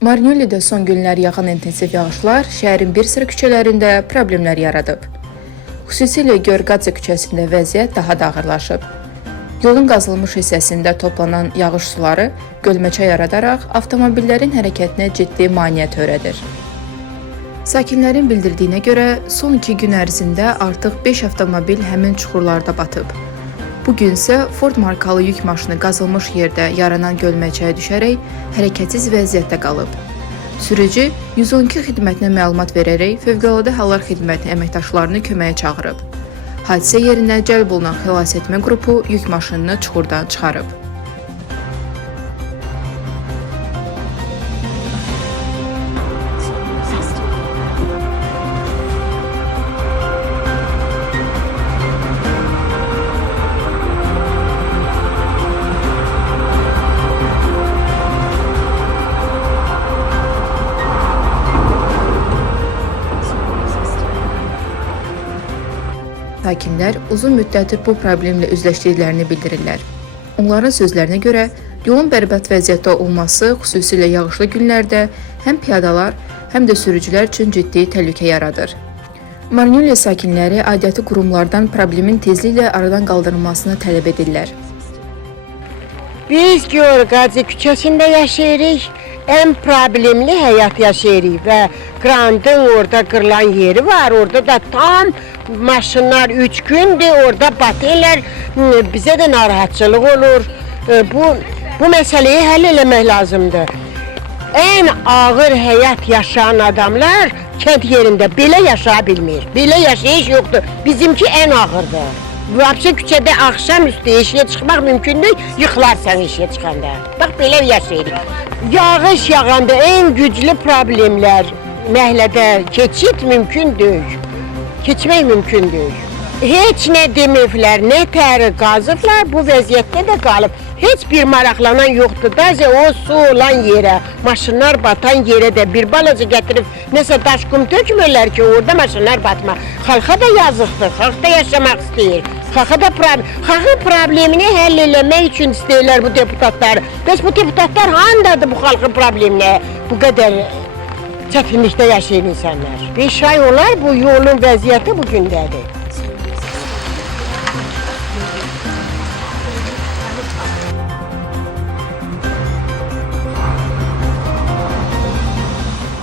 Marnyulidə son günlər yağan intensiv yağışlar şəhərin bir sıra küçələrində problemlər yaradıb. Xüsusilə Görqadze küçəsində vəziyyət daha da ağırlaşıb. Yolun qazılmış hissəsində toplanan yağış suları gölməçə yaradaraq avtomobillərin hərəkətinə ciddi maneə törədir. Sakinlərin bildirdiyinə görə son 2 gün ərzində artıq 5 avtomobil həmin çuxurlarda batıb. Bugün isə Ford markalı yük maşını qazılmış yerdə yaranan gölməçəyə düşərək hərəkətsiz vəziyyətdə qalıb. Sürücü 112 xidmətinə məlumat verərək Fövqəladə Hallar Xidməti əməkdaşlarını köməyə çağırıb. Hadisə yerinə cəlb olunan xilasetmə qrupu yük maşınını çuxurdan çıxarıb. Sakinlər uzun müddətdir bu problemlə üzləşdiklərini bildirirlər. Onların sözlərinə görə, yolun bərbad vəziyyətdə olması xüsusilə yağışlı günlərdə həm piyadalar, həm də sürücülər üçün ciddi təhlükə yaradır. Marnyuli sakinləri aidiyyatı qurumlardan problemin tezliklə aradan qaldırılmasını tələb edirlər. Biz Görqadze küçəsində yaşayırıq. En problemli həyat yaşayırıq və Grandın orada qırılan yeri var. Orada da tam maşınlar 3 gündür orada batırlar. Bizə də narahatçılıq olur. Bu məsələyi həll eləmək lazımdır. En ağır həyat yaşayan adamlar kənd yerində belə yaşaya bilmir. Belə yaşayış yoxdur. Bizimki en ağırdır. Vapşı küçədə axşamüstü işə çıxmaq mümkündür, yıxılarsan işə çıxanda. Bax, belə yaşayırıq. Yağış yağanda en güclü problemlər məhəllədə keçid mümkün deyil. Keçmək mümkün deyil. Heç nə deməyiblər, nə təri qazıblar, bu vəziyyətdə də qalıb. Heç bir maraqlanan yoxdur. Bəzi o su olan yerə, maşınlar batan yerə də bir balaca gətirib nəsə daş kum tökmürlər ki, orada maşınlar batma. Xalqa da yazıqdır, xalq da yaşamaq istəyir. Xalqın problemini həll eləmək üçün istəyirlər bu deputatlar. Bəs bu deputatlar handadır bu xalqın problemini bu qədər çətinlikdə yaşayan insanlar? 5 ay olar bu yolun vəziyyəti bugündədir.